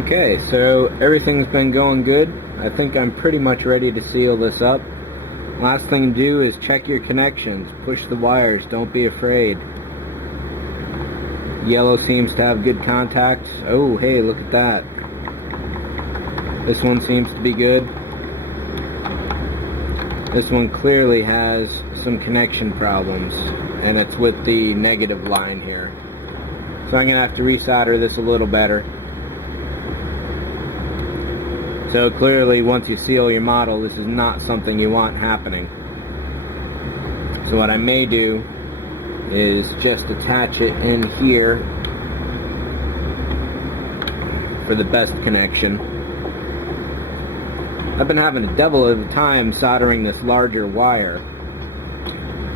Okay, so everything's been going good. I think I'm pretty much ready to seal this up. Last thing to do is check your connections. Push the wires, don't be afraid. Yellow seems to have good contacts. Oh, hey, look at that. This one seems to be good. This one clearly has some connection problems, and it's with the negative line here. So I'm going to have to resolder this a little better. So clearly, once you seal your model, this is not something you want happening. So what I may do is just attach it in here for the best connection. I've been having a devil of a time soldering this larger wire.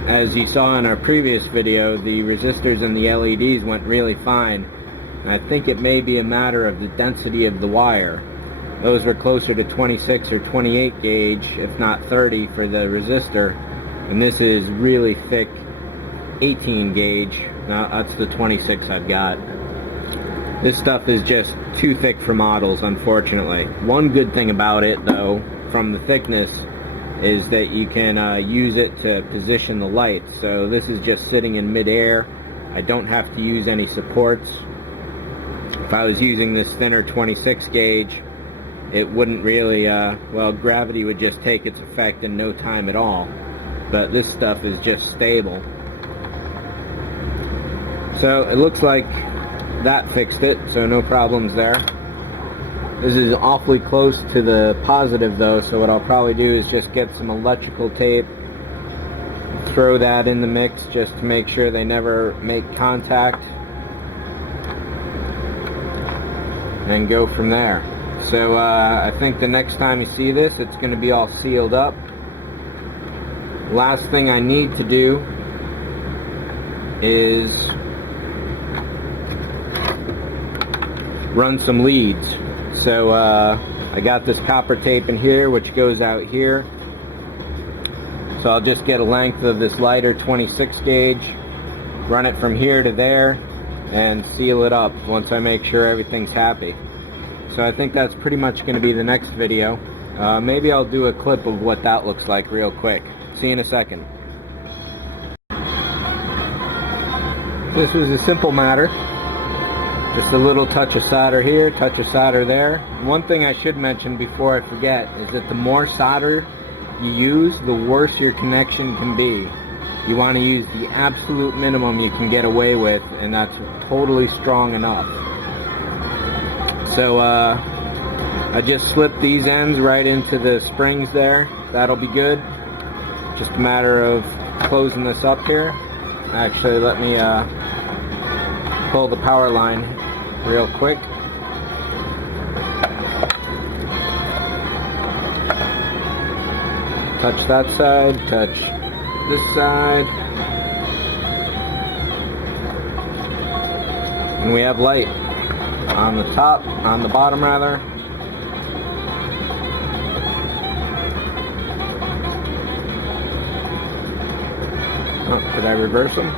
As you saw in our previous video, the resistors and the LEDs went really fine. And I think it may be a matter of the density of the wire. Those were closer to 26 or 28 gauge, if not 30 for the resistor. And this is really thick 18 gauge. Now that's the 26 I've got. This stuff is just too thick for models, unfortunately. One good thing about it, though, from the thickness, is that you can use it to position the lights. So this is just sitting in midair. I don't have to use any supports. If I was using this thinner 26 gauge, it wouldn't really, well, gravity would just take its effect in no time at all. But this stuff is just stable. So it looks like that fixed it, so no problems there. This is awfully close to the positive though, so what I'll probably do is just get some electrical tape, throw that in the mix just to make sure they never make contact, and go from there. So I think the next time you see this, it's going to be all sealed up. Last thing I need to do is run some leads. So I got this copper tape in here, which goes out here. So I'll just get a length of this lighter 26 gauge, run it from here to there, and seal it up once I make sure everything's happy. So I think that's pretty much going to be the next video. Maybe I'll do a clip of what that looks like real quick. See you in a second. This is a simple matter. Just a little touch of solder here, touch of solder there. One thing I should mention before I forget is that the more solder you use, the worse your connection can be. You want to use the absolute minimum you can get away with, and that's totally strong enough. So I just slipped these ends right into the springs there. That'll be good. Just a matter of closing this up here. Actually, let me pull the power line real quick. Touch that side, touch this side. And we have light. On the top, on the bottom rather. Oh, did I reverse them?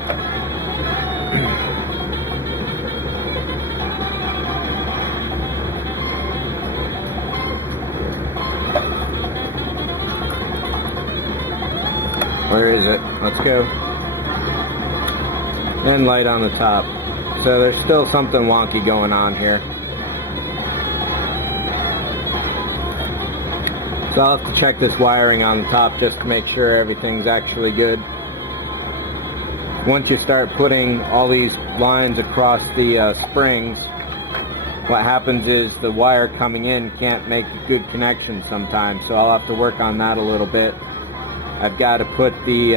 Where is it? Let's go. And light on the top. So there's still something wonky going on here. So I'll have to check this wiring on the top just to make sure everything's actually good. Once you start putting all these lines across the springs, what happens is the wire coming in can't make a good connection sometimes, so I'll have to work on that a little bit. I've got to put the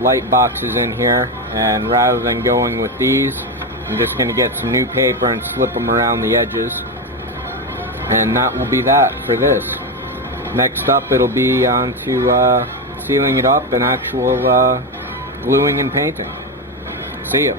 light boxes in here, and rather than going with these, I'm just going to get some new paper and slip them around the edges, and that will be that for this. Next up, it'll be on to sealing it up and actual gluing and painting. See you.